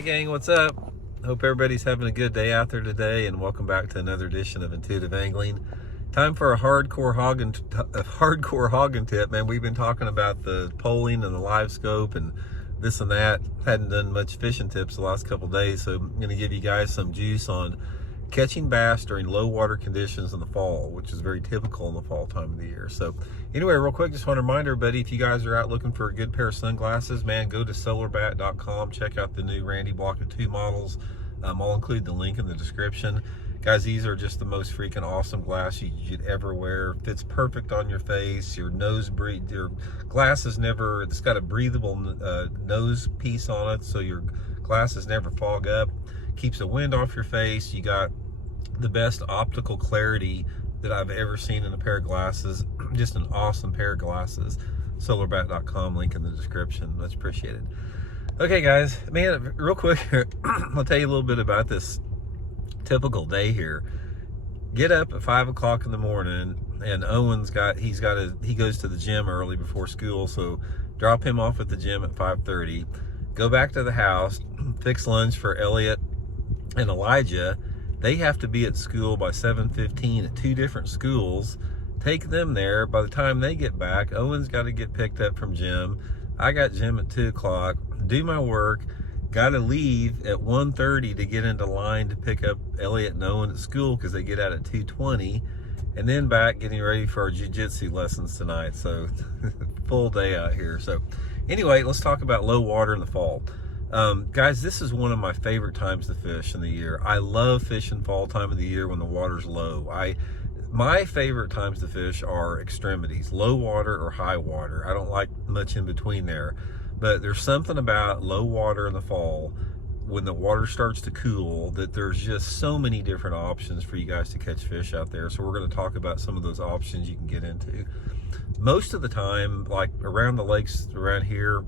Hey gang, what's up? Hope everybody's having a good day out there today, and welcome back to another edition of Intuitive Angling. Time for a hardcore hogging tip, man. We've been talking about the poling and the live scope and this and that. Hadn't done much fishing tips the last couple days, so I'm going to give you guys some juice on catching bass during low water conditions in the fall, which is very typical in the fall time of the year. So anyway, real quick, just want to remind everybody, if you guys are out looking for a good pair of sunglasses, man, go to solarbat.com, check out the new Randy Block of 2 models. I'll include the link in the description. Guys, these are just the most freaking awesome glasses you'd ever wear. Fits perfect on your face. Your glasses never, it's got a breathable nose piece on it, so your glasses never fog up. Keeps the wind off your face. You got the best optical clarity that I've ever seen in a pair of glasses. Just an awesome pair of glasses. Solarbat.com, link in the description. Much appreciated. Okay guys, man, real quick, I'll tell you a little bit about this typical day here. Get up at 5 o'clock in the morning, and Owen's he goes to the gym early before school, so drop him off at the gym at 5:30. Go back to the house, fix lunch for Elliot and Elijah. They have to be at school by 7:15 at 2 different schools. Take them there. By the time they get back, Owen's got to get picked up from gym. I got gym at 2 o'clock. Do my work. Got to leave at 1:30 to get into line to pick up Elliot and Owen at school because they get out at 2:20. And then back getting ready for our jiu-jitsu lessons tonight. So full day out here. So anyway, let's talk about low water in the fall. Guys, this is one of my favorite times to fish in the year. I love fishing fall time of the year when the water's low. My favorite times to fish are extremities, low water or high water. I don't like much in between there, but there's something about low water in the fall when the water starts to cool that there's just so many different options for you guys to catch fish out there. So we're going to talk about some of those options you can get into. Most of the time, like around the lakes around here,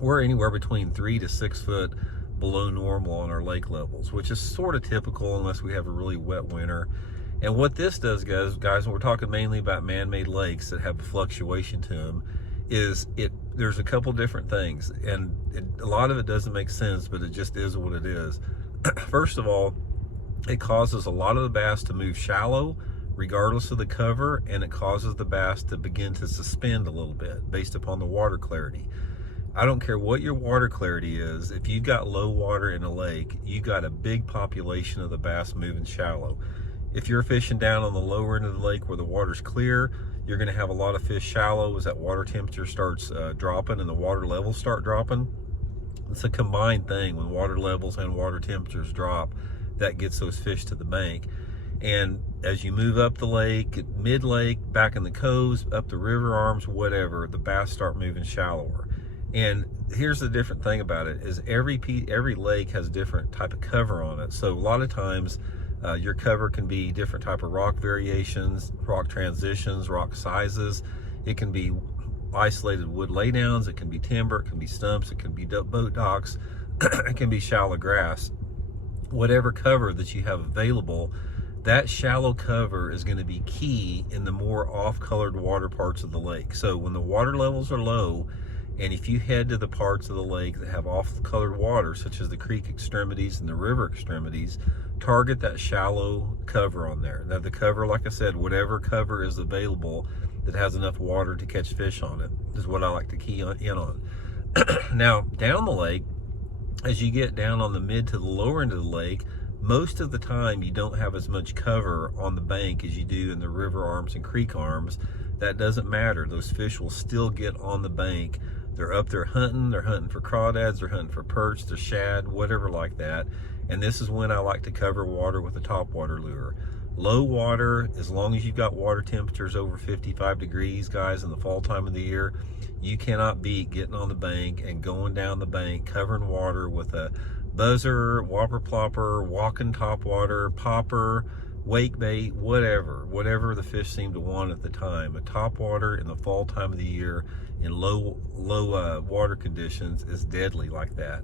we're anywhere between 3 to 6 foot below normal on our lake levels, which is sort of typical unless we have a really wet winter. And what this does, guys, when we're talking mainly about man-made lakes that have a fluctuation to them, is there's a couple different things, and a lot of it doesn't make sense, but it just is what it is. First of all, it causes a lot of the bass to move shallow regardless of the cover, and it causes the bass to begin to suspend a little bit based upon the water clarity. I don't care what your water clarity is. If you've got low water in a lake, you got a big population of the bass moving shallow. If you're fishing down on the lower end of the lake where the water's clear, you're going to have a lot of fish shallow as that water temperature starts dropping and the water levels start dropping. It's a combined thing. When water levels and water temperatures drop, that gets those fish to the bank. And as you move up the lake, mid-lake, back in the coves, up the river arms, whatever, the bass start moving shallower. And here's the different thing about it is every lake has a different type of cover on it. So a lot of times your cover can be different type of rock variations, rock transitions, rock sizes. It can be isolated wood laydowns, it can be timber, it can be stumps, it can be boat docks, it can be shallow grass. Whatever cover that you have available, that shallow cover is going to be key in the more off-colored water parts of the lake. So when the water levels are low, and if you head to the parts of the lake that have off-colored water, such as the creek extremities and the river extremities, target that shallow cover on there. Now the cover, like I said, whatever cover is available that has enough water to catch fish on it is what I like to key in on. Now, down the lake, as you get down on the mid to the lower end of the lake, most of the time you don't have as much cover on the bank as you do in the river arms and creek arms. That doesn't matter. Those fish will still get on the bank. They're up there hunting. They're hunting for crawdads. They're hunting for perch, they're shad, whatever like that. And this is when I like to cover water with a topwater lure. Low water, as long as you've got water temperatures over 55 degrees, guys, in the fall time of the year, you cannot beat getting on the bank and going down the bank, covering water with a buzzer, whopper plopper, walking topwater, popper, wake bait, whatever the fish seem to want at the time. A topwater in the fall time of the year in low water conditions is deadly like that,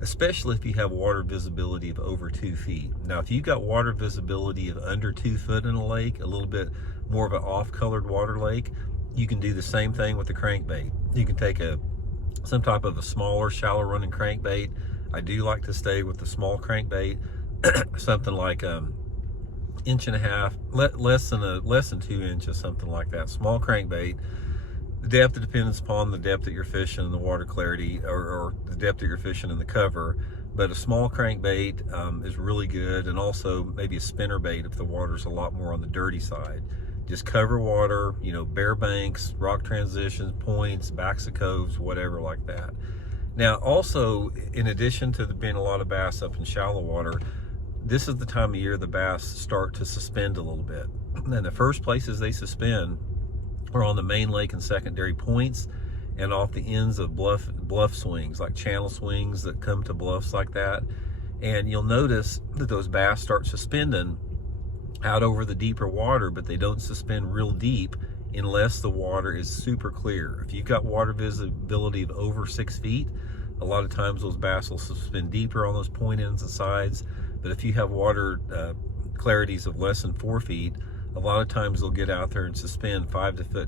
especially if you have water visibility of over 2 feet. Now, if you've got water visibility of under 2 foot in a lake, a little bit more of an off-colored water lake, you can do the same thing with the crankbait. You can take some type of a smaller, shallow running crankbait. I do like to stay with the small crankbait, something like 1.5 inches, less than 2 inches, something like that. Small crankbait. The depth depends upon the depth that you're fishing and the water clarity, or the depth that you're fishing in the cover. But a small crankbait is really good, and also maybe a spinner bait if the water's a lot more on the dirty side. Just cover water, you know, bare banks, rock transitions, points, backs of coves, whatever like that. Now, also, in addition to there being a lot of bass up in shallow water, this is the time of year the bass start to suspend a little bit. And the first places they suspend are on the main lake and secondary points, and off the ends of bluff swings, like channel swings that come to bluffs like that. And you'll notice that those bass start suspending out over the deeper water, but they don't suspend real deep unless the water is super clear. If you've got water visibility of over 6 feet, a lot of times those bass will suspend deeper on those point ends and sides. But if you have water clarities of less than 4 feet, a lot of times they'll get out there and suspend 5 to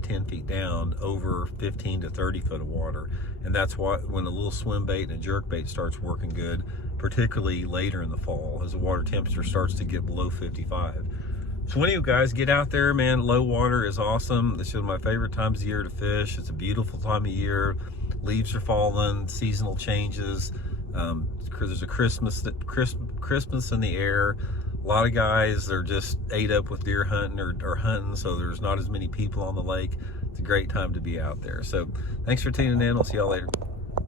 10 feet down over 15 to 30 foot of water. And that's why when a little swim bait and a jerk bait starts working good, particularly later in the fall as the water temperature starts to get below 55. So when you guys get out there, man, low water is awesome. This is my favorite times of year to fish. It's a beautiful time of year. Leaves are falling, seasonal changes. There's a Christmas in the air. A lot of guys are just ate up with deer hunting or hunting, so there's not as many people on the lake. It's a great time to be out there. So thanks for tuning in. We'll see y'all later.